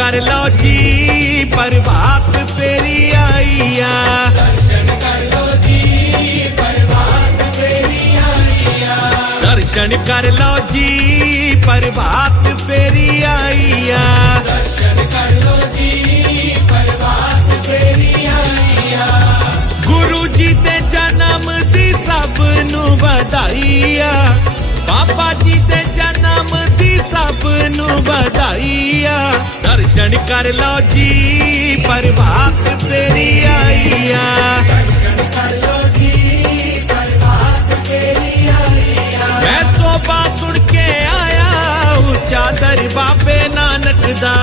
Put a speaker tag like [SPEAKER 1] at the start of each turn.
[SPEAKER 1] कर लो जी बर्बाद तेरी आईया। दर्शन कर लो जी बर्बाद फेरी आइया दर्शन कर जी ते दर्शन कर लो जी, परभात तेरी आईया मैं सोबा सुन के आया ऊँचा दर बाबे नानक दा।